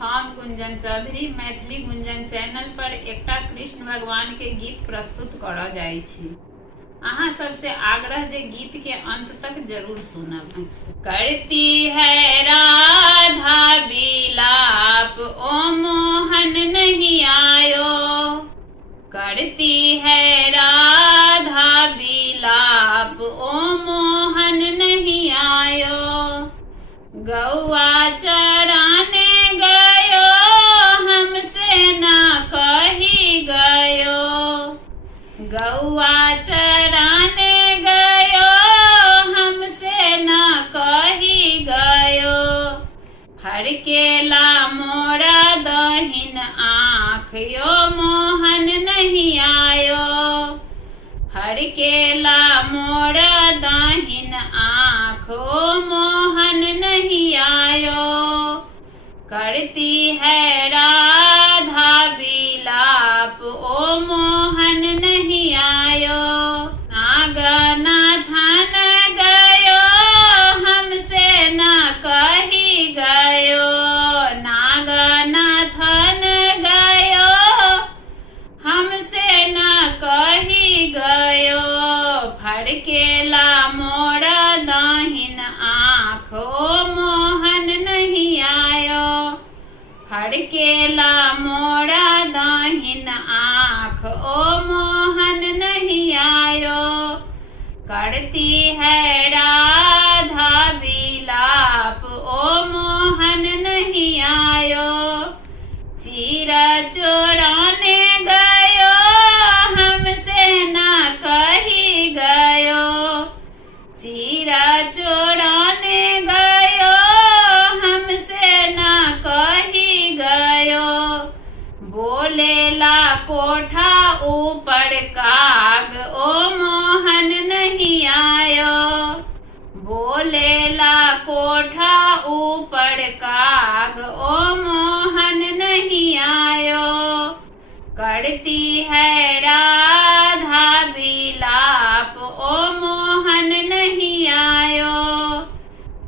हम गुंजन चौधरी मैथिली गुंजन चैनल पर एकटा कृष्ण भगवान के गीत प्रस्तुत करऽ जाइ छी। अहाँ सबसे आग्रह जे गीत के अंत तक जरूर सुनब। करती है राधा विलाप ओ मोहन नहीं आयो, करती है राधा विलाप ओ मोहन नहीं आयो, गौआ चराने गयो हमसे ना कही गयो, गौआ चराने गयो हमसे ना कही गयो, फड़केला मोरा दहिन आँख यो मोहन नहीं आयो, फड़केला मोरा दहिन आँख ओ मोहन नहीं आयो, करती है राधा विलाप ओ मोहन नहीं आयो, नागनाथन गयो हमसे ना कही गयो, नागनाथन गयो हमसे ना कही गयो, फड़केला मोरा दहिन आँख ओ मोहन नहीं आयो, फड़केला मोरा दहिन आँख ओ मोहन नहीं आयो, करती है राधा विलाप ओ मोहन नहीं आयो, चीरा चोराने गयो हमसे ना कही गयो, चीरा चोराने गयो हमसे ना कही गयो, बोलेला कोठा ऊपर काग ओ मोहन नहीं आयो, बोलेला कोठा ऊपर काग ओ मोहन नहीं आयो, करती है राधा विलाप ओ मोहन नहीं आयो,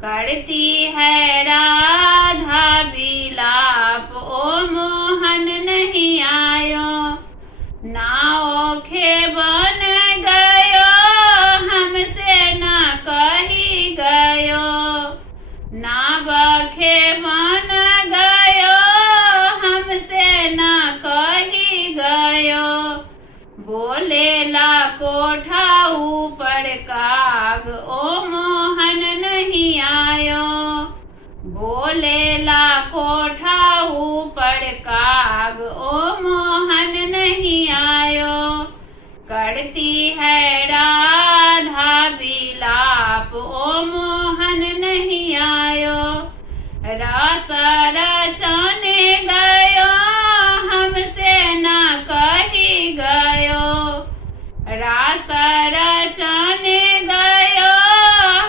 करती है राधा विलाप ओ मोहन नहीं आयो, नाव खेबन गयो हमसे ना कही गयो, नाव खेबन गयो हमसे ना कही गयो, बोलेला कोठा ऊपर काग ओ मोहन नहीं आयो, बोलेला कोठा ऊपर काग ओ मोहन नहीं आयो, करती है राधा विलाप ओ मोहन नहीं आयो, रास रचाने गयो हमसे ना कही गयो, रास रचाने गयो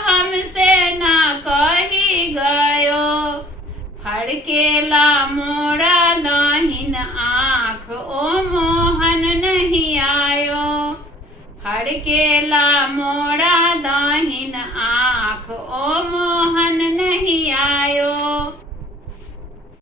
हमसे ना कही गयो, फड़केला मोरा दहिन आँख ओ मोहन नहीं आयो, फड़केला मोरा दहिन आँख ओ मोहन नहीं आयो।